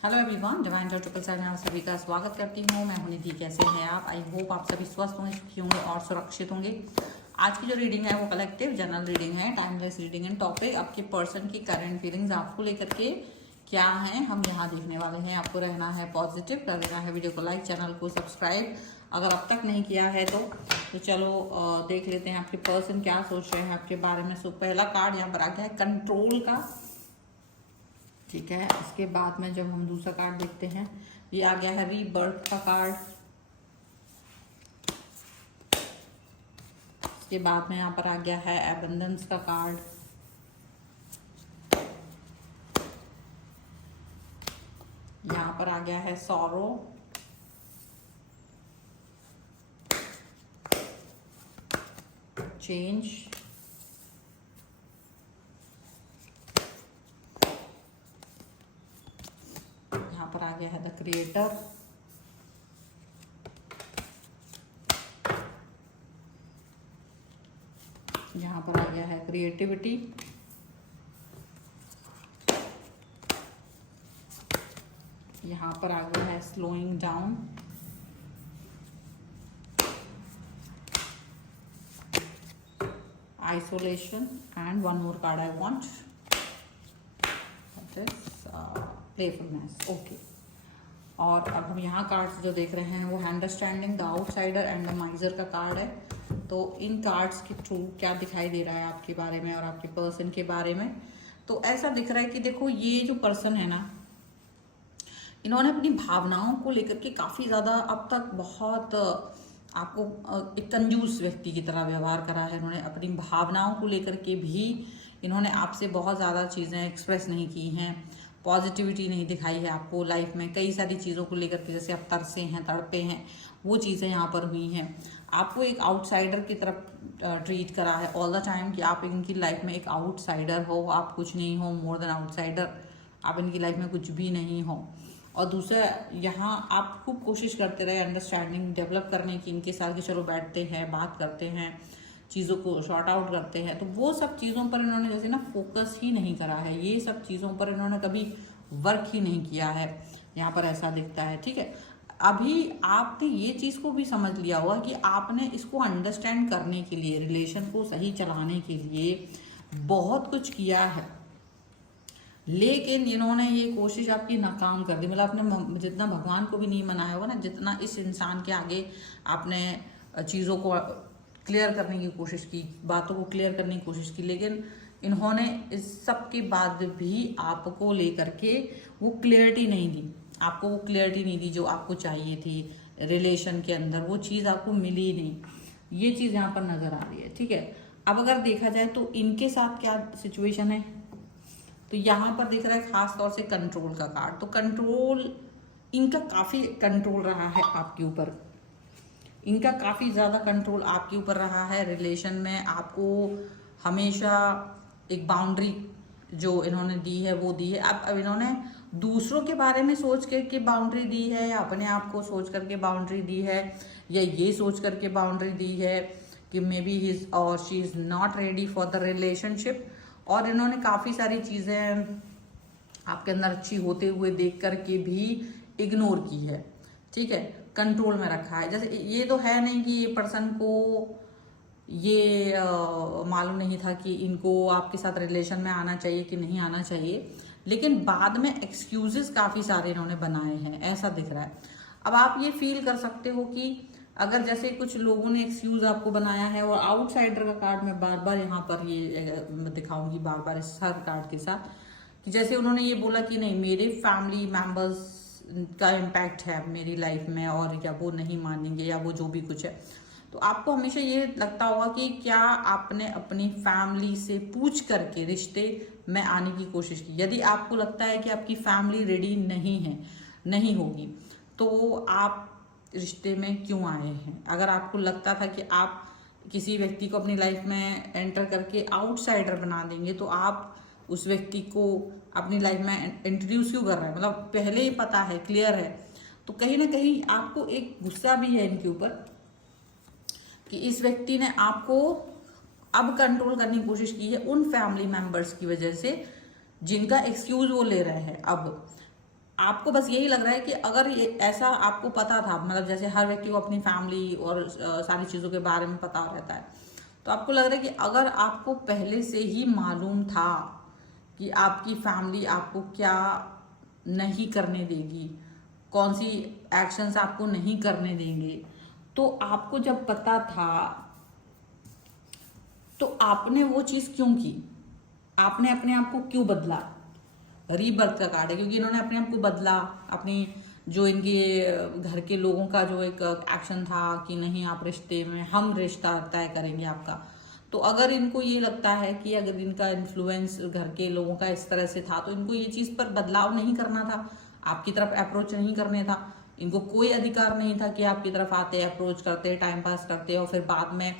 Hello everyone, divine triple side में आप सभी का स्वागत करती हूँ। मैं हूं निधि। कैसे हैं आप? आई होप आप सभी स्वस्थ होंगे, सुखी होंगे और सुरक्षित होंगे। आज की जो रीडिंग है वो कलेक्टिव जनरल रीडिंग है, टाइमलेस रीडिंग एंड टॉपिक आपके पर्सन की करंट फीलिंग्स आपको लेकर के क्या है हम यहाँ देखने वाले हैं। आपको रहना है पॉजिटिव, कर देना है वीडियो को लाइक, चैनल को सब्सक्राइब अगर अब तक नहीं किया है तो चलो देख लेते हैं आपके पर्सन क्या सोच रहे हैं आपके बारे में। सो पहला कार्ड यहाँ पर आ गया है कंट्रोल का, ठीक है। इसके बाद में जब हम दूसरा कार्ड देखते हैं, ये आ गया है रीबर्थ का कार्ड। इसके बाद में यहाँ पर आ गया है एबंडेंस का कार्ड। यहाँ पर आ गया है सॉरो। चेंज। यहाँ पर आ गया है द क्रिएटर। यहाँ पर आ गया है क्रिएटिविटी। यहाँ पर आ गया है slowing down. Isolation and one more card I want, that is playfulness. Okay, और अब हम यहाँ कार्ड्स जो देख रहे हैं वो understanding the outsider and the माइजर का कार्ड है। तो इन कार्ड्स के थ्रू क्या दिखाई दे रहा है आपके बारे में और आपके पर्सन के बारे में? तो ऐसा दिख रहा है कि देखो, ये जो पर्सन है ना, इन्होंने अपनी भावनाओं को लेकर के काफ़ी ज़्यादा अब तक बहुत आपको एक कंजूस व्यक्ति की तरह व्यवहार करा है। इन्होंने अपनी भावनाओं को लेकर के भी इन्होंने आपसे बहुत ज़्यादा चीज़ें एक्सप्रेस नहीं की हैं, पॉजिटिविटी नहीं दिखाई है आपको लाइफ में। कई सारी चीज़ों को लेकर के जैसे आप तरसे हैं, तड़पे हैं, वो चीज़ें यहाँ पर हुई हैं। आपको एक आउटसाइडर की तरफ ट्रीट करा है ऑल द टाइम कि आप इनकी लाइफ में एक आउटसाइडर हो, आप कुछ नहीं हो, मोर देन आउटसाइडर, आप इनकी लाइफ में कुछ भी नहीं हो। और दूसरा, यहाँ आप खूब कोशिश करते रहे अंडरस्टैंडिंग डेवलप करने की इनके साथ कि चलो बैठते हैं, बात करते हैं, चीज़ों को शॉर्ट आउट करते हैं। तो वो सब चीज़ों पर इन्होंने जैसे ना फोकस ही नहीं करा है, ये सब चीज़ों पर इन्होंने कभी वर्क ही नहीं किया है, यहाँ पर ऐसा दिखता है, ठीक है। अभी आपने ये चीज़ को भी समझ लिया होगा कि आपने इसको अंडरस्टैंड करने के लिए, रिलेशन को सही चलाने के लिए बहुत कुछ किया है, लेकिन इन्होंने ये कोशिश आपकी नाकाम कर दी। मतलब आपने जितना भगवान को भी नहीं मनाया होगा ना, जितना इस इंसान के आगे आपने चीज़ों को क्लियर करने की कोशिश की, बातों को क्लियर करने की कोशिश की, लेकिन इन्होंने इस सब के बाद भी आपको लेकर के वो क्लियरिटी नहीं दी। आपको वो क्लियरिटी नहीं दी जो आपको चाहिए थी रिलेशन के अंदर, वो चीज़ आपको मिली नहीं। ये चीज़ यहाँ पर नज़र आ रही है, ठीक है। अब अगर देखा जाए तो इनके साथ क्या सिचुएशन है, तो यहाँ पर दिख रहा है खास तौर से कंट्रोल का कार्ड। तो कंट्रोल, इनका काफ़ी कंट्रोल रहा है आपके ऊपर, इनका काफ़ी ज़्यादा कंट्रोल आपके ऊपर रहा है। रिलेशन में आपको हमेशा एक बाउंड्री जो इन्होंने दी है वो दी है। अब इन्होंने दूसरों के बारे में सोच करके बाउंड्री दी है, या अपने आप को सोच करके बाउंड्री दी है, या ये सोच करके बाउंड्री दी है कि मे बी हिज और she is not ready for the relationship. और इन्होंने काफ़ी सारी चीज़ें आपके अंदर अच्छी होते हुए देख करके भी इग्नोर की है, ठीक है, कंट्रोल में रखा है। जैसे ये तो है नहीं कि ये पर्सन को ये मालूम नहीं था कि इनको आपके साथ रिलेशन में आना चाहिए कि नहीं आना चाहिए, लेकिन बाद में एक्सक्यूजेस काफ़ी सारे इन्होंने बनाए हैं, ऐसा दिख रहा है। अब आप ये फील कर सकते हो कि अगर जैसे कुछ लोगों ने एक्सक्यूज आपको बनाया है, और आउटसाइडर का कार्ड मैं बार बार यहाँ पर ये दिखाऊंगी बार बार इस हर कार्ड के साथ, कि जैसे उन्होंने ये बोला कि नहीं, मेरे फैमिली मेंबर्स का इम्पैक्ट है मेरी लाइफ में, और या वो नहीं मानेंगे, या वो जो भी कुछ है। तो आपको हमेशा ये लगता होगा कि क्या आपने अपनी फैमिली से पूछ करके रिश्ते में आने की कोशिश की। यदि आपको लगता है कि आपकी फैमिली रेडी नहीं है, नहीं होगी, तो आप रिश्ते में क्यों आए हैं? अगर आपको लगता था कि आप किसी व्यक्ति को अपनी लाइफ में एंटर करके आउटसाइडर बना देंगे, तो आप उस व्यक्ति को अपनी लाइफ में इंट्रोड्यूस क्यों कर रहे हैं? मतलब पहले ही पता है, क्लियर है। तो कहीं ना कहीं आपको एक गुस्सा भी है इनके ऊपर कि इस व्यक्ति ने आपको अब कंट्रोल करने की कोशिश की है उन फैमिली मेंबर्स की वजह से जिनका एक्सक्यूज वो ले रहे हैं। अब आपको बस यही लग रहा है कि अगर ये ऐसा आपको पता था, मतलब जैसे हर व्यक्ति को अपनी फैमिली और सारी चीज़ों के बारे में पता रहता है, तो आपको लग रहा है कि अगर आपको पहले से ही मालूम था कि आपकी फैमिली आपको क्या नहीं करने देगी, कौन सी एक्शंस आपको नहीं करने देंगे, तो आपको जब पता था तो आपने वो चीज़ क्यों की? आपने अपने आप को क्यों बदला? रीबर्थ का कार्ड है, क्योंकि इन्होंने अपने आप को बदला, अपनी जो इनके घर के लोगों का जो एक एक्शन था कि नहीं आप रिश्ते में, हम रिश्ता तय करेंगे आपका। तो अगर इनको ये लगता है कि अगर इनका इन्फ्लुएंस घर के लोगों का इस तरह से था, तो इनको ये चीज़ पर बदलाव नहीं करना था, आपकी तरफ अप्रोच नहीं करने था। इनको कोई अधिकार नहीं था कि आपकी तरफ आते, अप्रोच करते, टाइम पास करते और फिर बाद में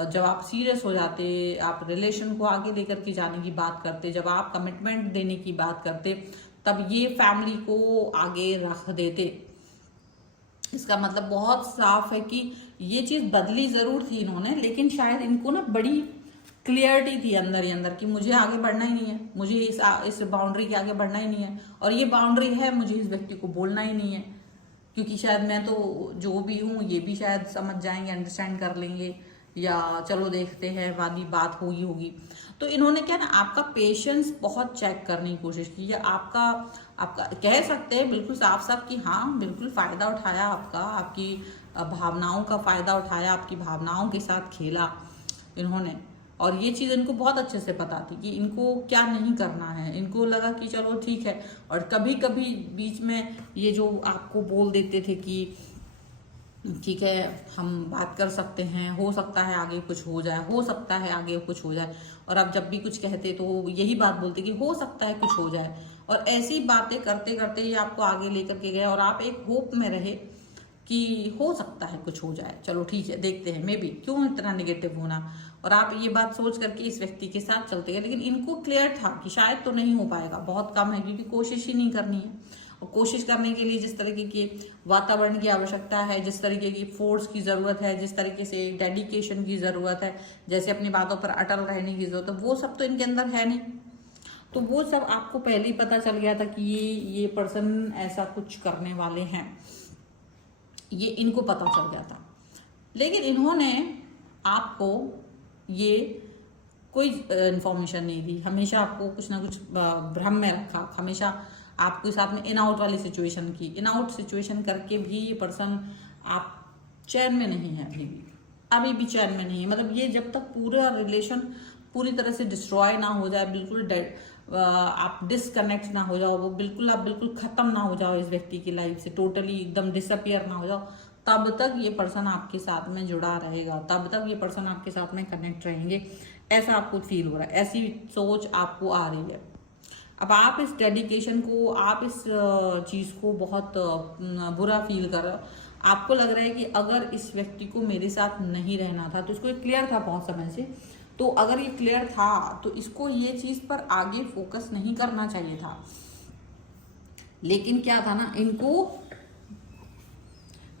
जब आप सीरियस हो जाते, आप रिलेशन को आगे लेकर के जाने की बात करते, जब आप कमिटमेंट देने की बात करते, तब ये फैमिली को आगे रख देते। इसका मतलब बहुत साफ है कि ये चीज़ बदली ज़रूर थी इन्होंने, लेकिन शायद इनको ना बड़ी क्लियरिटी थी अंदर ही अंदर कि मुझे आगे बढ़ना ही नहीं है, मुझे इस बाउंड्री के आगे बढ़ना ही नहीं है, और ये बाउंड्री है, मुझे इस व्यक्ति को बोलना ही नहीं है, क्योंकि शायद मैं तो जो भी हूँ ये भी शायद समझ जाएंगे, अंडरस्टैंड कर लेंगे, या चलो देखते हैं वाली बात होगी। तो इन्होंने क्या ना आपका पेशेंस बहुत चेक करने की कोशिश की, या आपका कह सकते हैं बिल्कुल साफ साफ कि हाँ बिल्कुल फ़ायदा उठाया, आपकी भावनाओं का फ़ायदा उठाया, आपकी भावनाओं के साथ खेला इन्होंने। और ये चीज़ इनको बहुत अच्छे से पता थी कि इनको क्या नहीं करना है। इनको लगा कि चलो ठीक है, और कभी कभी बीच में ये जो आपको बोल देते थे कि ठीक है हम बात कर सकते हैं, हो सकता है आगे कुछ हो जाए, हो सकता है आगे कुछ हो जाए, और आप जब भी कुछ कहते तो यही बात बोलते कि हो सकता है कुछ हो जाए, और ऐसी बातें करते करते ये आपको आगे लेकर के गए, और आप एक होप में रहे कि हो सकता है कुछ हो जाए, चलो ठीक है देखते हैं, मे बी, क्यों इतना निगेटिव होना, और आप ये बात सोच करके इस व्यक्ति के साथ चलते गए। लेकिन इनको क्लियर था कि शायद तो नहीं हो पाएगा, बहुत कम है, क्योंकि कोशिश ही नहीं करनी है, और कोशिश करने के लिए जिस तरीके के वातावरण की आवश्यकता है, जिस तरीके की फोर्स की ज़रूरत है, जिस तरीके से डेडिकेशन की ज़रूरत है, जैसे अपनी बातों पर अटल रहने की ज़रूरत है, वो सब तो इनके अंदर है नहीं। तो वो सब आपको पहले ही पता चल गया था कि ये पर्सन ऐसा कुछ करने वाले हैं, ये इनको पता चल गया था। लेकिन इन्होंने आपको ये कोई इन्फॉर्मेशन नहीं दी, हमेशा आपको कुछ ना कुछ भ्रम में रखा, हमेशा आपके साथ में इन आउट वाली सिचुएशन की, इन आउट सिचुएशन करके भी ये पर्सन आप चैन में नहीं है, अभी भी चैन में नहीं है। मतलब ये जब तक पूरा रिलेशन पूरी तरह से डिस्ट्रॉय ना हो जाए, बिल्कुल आप डिसकनेक्ट ना हो जाओ, वो बिल्कुल आप बिल्कुल खत्म ना हो जाओ इस व्यक्ति की लाइफ से, टोटली एकदम डिसअपियर ना हो जाओ, तब तक ये पर्सन आपके साथ में जुड़ा रहेगा, तब तक ये पर्सन आपके साथ में कनेक्ट रहेंगे, ऐसा आपको फील हो रहा है, ऐसी सोच आपको आ रही है। अब आप इस डेडिकेशन को, आप इस चीज़ को बहुत बुरा फील कर रहे हो, आपको लग रहा है कि अगर इस व्यक्ति को मेरे साथ नहीं रहना था, तो इसको क्लियर था बहुत समय से, तो अगर ये क्लियर था तो इसको ये चीज़ पर आगे फोकस नहीं करना चाहिए था। लेकिन क्या था ना, इनको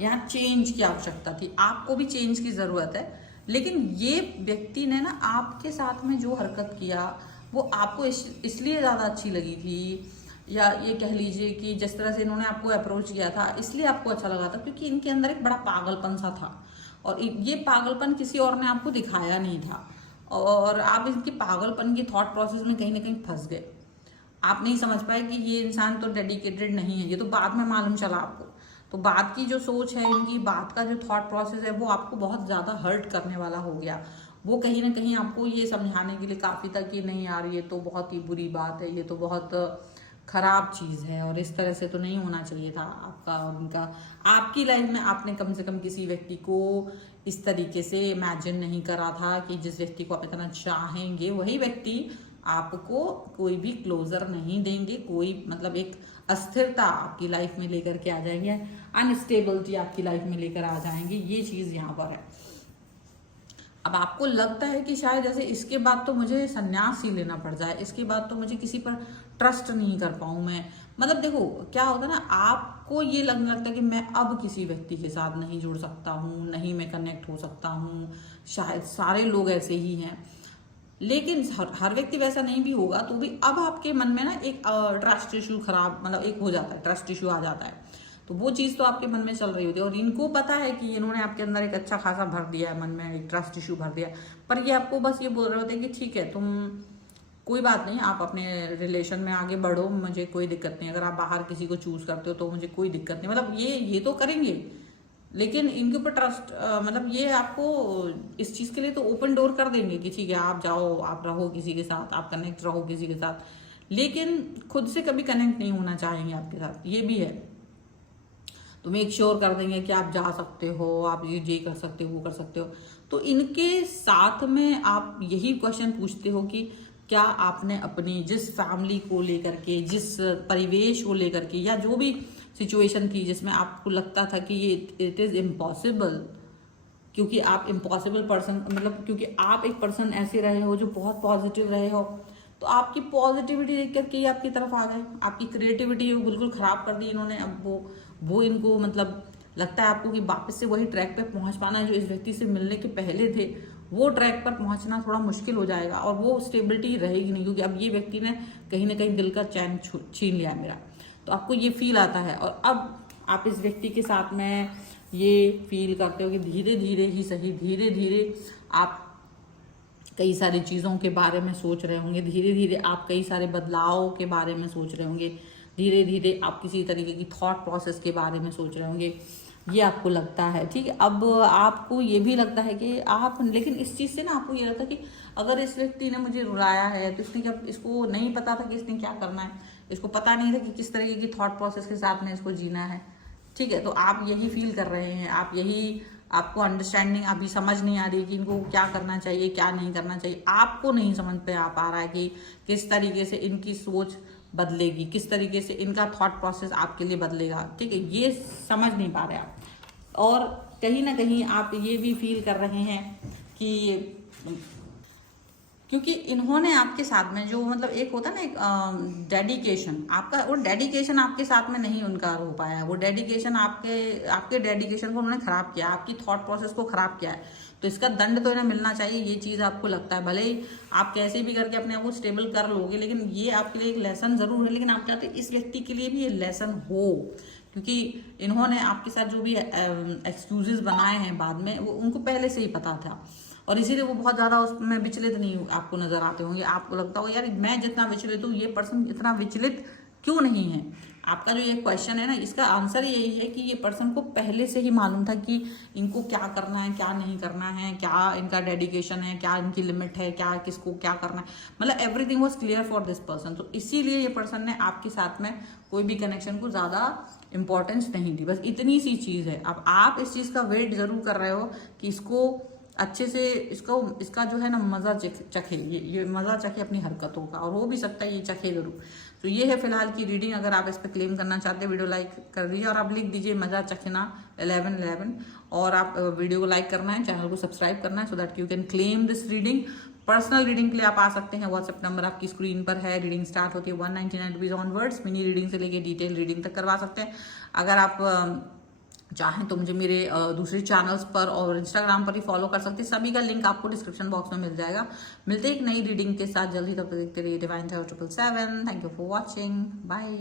यहाँ चेंज की आवश्यकता थी, आपको भी चेंज की ज़रूरत है। लेकिन ये व्यक्ति ने ना आपके साथ में जो हरकत किया वो आपको इसलिए ज़्यादा अच्छी लगी थी, या ये कह लीजिए कि जिस तरह से इन्होंने आपको अप्रोच किया था इसलिए आपको अच्छा लगा था, क्योंकि इनके अंदर एक बड़ा पागलपन सा था, और ये पागलपन किसी और ने आपको दिखाया नहीं था, और आप इनके पागलपन के थॉट प्रोसेस में कहीं ना कहीं फंस गए। आप नहीं समझ पाए कि ये इंसान तो डेडिकेटेड नहीं है, ये तो बाद में मालूम चला आपको। तो बात की जो सोच है इनकी, बात का जो थॉट प्रोसेस है, वो आपको बहुत ज़्यादा हर्ट करने वाला हो गया। वो कहीं ना कहीं आपको ये समझाने के लिए काफ़ी था कि नहीं यार ये तो बहुत ही बुरी बात है, ये तो बहुत खराब चीज़ है, और इस तरह से तो नहीं होना चाहिए था आपका और उनका। आपकी लाइफ में आपने कम से कम किसी व्यक्ति को इस तरीके से इमेजिन नहीं करा था कि जिस व्यक्ति को आप इतना चाहेंगे वही व्यक्ति आपको कोई भी क्लोजर नहीं देंगे, कोई मतलब एक अस्थिरता आपकी लाइफ में लेकर के आ जाएंगे, अनस्टेबिलिटी आपकी लाइफ में लेकर आ जाएंगे, ये चीज़ यहाँ पर है। अब आपको लगता है कि शायद जैसे इसके बाद तो मुझे संन्यास ही लेना पड़ जाए, इसके बाद तो मुझे किसी पर ट्रस्ट नहीं कर पाऊँ मैं। मतलब देखो क्या होता है ना, आपको ये लगने लगता है कि मैं अब किसी व्यक्ति के साथ नहीं जुड़ सकता हूँ, नहीं मैं कनेक्ट हो सकता हूँ, शायद सारे लोग ऐसे ही हैं। लेकिन हर व्यक्ति वैसा नहीं भी होगा तो भी अब आपके मन में ना एक ट्रस्ट इशू खराब मतलब एक हो जाता है, ट्रस्ट इशू आ जाता है। तो वो चीज़ तो आपके मन में चल रही होती है और इनको पता है कि इन्होंने आपके अंदर एक अच्छा खासा भर दिया है, मन में एक ट्रस्ट इशू भर दिया है। पर ये आपको बस ये बोल रहे होते हैं कि ठीक है, तुम कोई बात नहीं, आप अपने रिलेशन में आगे बढ़ो, मुझे कोई दिक्कत नहीं। अगर आप बाहर किसी को चूज करते हो तो मुझे कोई दिक्कत नहीं, मतलब ये तो करेंगे। लेकिन इनके ऊपर ट्रस्ट मतलब ये आपको इस चीज़ के लिए तो ओपन डोर कर देंगे कि ठीक है आप जाओ, आप रहो किसी के साथ, आप कनेक्ट रहो किसी के साथ, लेकिन खुद से कभी कनेक्ट नहीं होना चाहेंगे आपके साथ, ये भी है। तो मेक श्योर कर देंगे कि आप जा सकते हो, आप ये कर सकते हो, वो कर सकते हो। तो इनके साथ में आप यही क्वेश्चन पूछते हो कि क्या आपने अपनी जिस फैमिली को लेकर के, जिस परिवेश को लेकर के, या जो भी सिचुएशन थी जिसमें आपको लगता था कि ये इट इज़ इम्पॉसिबल, क्योंकि आप इम्पॉसिबल पर्सन मतलब क्योंकि आप एक पर्सन ऐसे रहे हो जो बहुत पॉजिटिव रहे हो, तो आपकी पॉजिटिविटी देख करके ही आपकी तरफ आ गए। आपकी क्रिएटिविटी बिल्कुल ख़राब कर दी इन्होंने। अब वो इनको मतलब लगता है आपको कि वापस से वही ट्रैक पे पहुंच पाना है जो इस व्यक्ति से मिलने के पहले थे, वो ट्रैक पर पहुंचना थोड़ा मुश्किल हो जाएगा और वो स्टेबिलिटी रहेगी नहीं, क्योंकि अब ये व्यक्ति ने कहीं ना कहीं दिल का चैन छीन लिया मेरा। तो आपको ये फील आता है और अब आप इस व्यक्ति के साथ में ये फील करते हो कि धीरे धीरे ही सही, धीरे धीरे आप कई सारी चीज़ों के बारे में सोच रहे होंगे, धीरे धीरे आप कई सारे बदलाव के बारे में सोच रहे होंगे, धीरे धीरे आप किसी तरीके की थॉट प्रोसेस के बारे में सोच रहे होंगे, ये आपको लगता है। ठीक है, अब आपको ये भी लगता है कि आप, लेकिन इस चीज़ से ना आपको ये लगता है कि अगर इस व्यक्ति ने मुझे रुलाया है तो इसने क्या, इसको नहीं पता था कि इसने क्या करना है, इसको पता नहीं था कि किस तरीके की थॉट प्रोसेस के साथ में इसको जीना है। ठीक है, तो आप यही फील कर रहे हैं, आप यही, आपको अंडरस्टैंडिंग अभी समझ नहीं आ रही कि इनको क्या करना चाहिए क्या नहीं करना चाहिए। आपको नहीं समझ पे आ पा रहा है कि किस तरीके से इनकी सोच बदलेगी, किस तरीके से इनका थॉट प्रोसेस आपके लिए बदलेगा। ठीक है, ये समझ नहीं पा रहे आप। और कहीं ना कहीं आप ये भी फील कर रहे हैं कि क्योंकि इन्होंने आपके साथ में जो मतलब एक होता है ना एक डेडिकेशन, आपका वो डेडिकेशन आपके साथ में नहीं उनका हो पाया है। वो डेडिकेशन आपके डेडिकेशन को उन्होंने खराब किया, आपकी थॉट प्रोसेस को खराब किया है। तो इसका दंड तो इन्हें मिलना चाहिए, ये चीज़ आपको लगता है। भले ही आप कैसे भी करके अपने आप को स्टेबल कर लोगे, लेकिन ये आपके लिए एक लेसन जरूर है। लेकिन आप चाहते इस व्यक्ति के लिए भी ये लेसन हो, क्योंकि इन्होंने आपके साथ जो भी एक्सक्यूजेस बनाए हैं बाद में, वो उनको पहले से ही पता था और इसीलिए वो बहुत ज़्यादा उसमें विचलित नहीं आपको नजर आते होंगे। आपको लगता होगा यार मैं जितना विचलित हूँ ये पर्सन इतना विचलित क्यों नहीं है। आपका जो ये क्वेश्चन है ना, इसका आंसर यही है कि ये पर्सन को पहले से ही मालूम था कि इनको क्या करना है क्या नहीं करना है, क्या इनका डेडिकेशन है, क्या इनकी लिमिट है, क्या किसको क्या करना है, मतलब everything was clear for this person. तो इसीलिए ये पर्सन ने आपके साथ में कोई भी कनेक्शन को ज़्यादा इंपॉर्टेंस नहीं दी। बस इतनी सी चीज़ है। अब आप इस चीज़ का वेट जरूर कर रहे हो कि इसको अच्छे से इसका जो है ना मज़ा चखे, ये मज़ा चखे अपनी हरकतों का, और हो भी सकता है ये चखे जरूर। तो ये है फिलहाल की रीडिंग। अगर आप इस पर क्लेम करना चाहते हैं वीडियो लाइक कर दीजिए और आप लिख दीजिए मज़ा चखना 1111, और आप वीडियो को लाइक करना है, चैनल को सब्सक्राइब करना है, so that you can claim this reading. Personal reading के लिए आप आ सकते हैं, व्हाट्सएप नंबर आपकी स्क्रीन पर है। रीडिंग स्टार्ट होती है 199 रुपीज़ ऑनवर्ड्स। मिनी रीडिंग से लेके डिटेल रीडिंग तक करवा सकते हैं। अगर आप चाहें तो मुझे मेरे दूसरे चैनल्स पर और इंस्टाग्राम पर ही फॉलो कर सकते हैं। सभी का लिंक आपको डिस्क्रिप्शन बॉक्स में मिल जाएगा। मिलते हैं एक नई रीडिंग के साथ जल्दी, तब तक देखते रहिए divine 777। Thank you for watching, bye.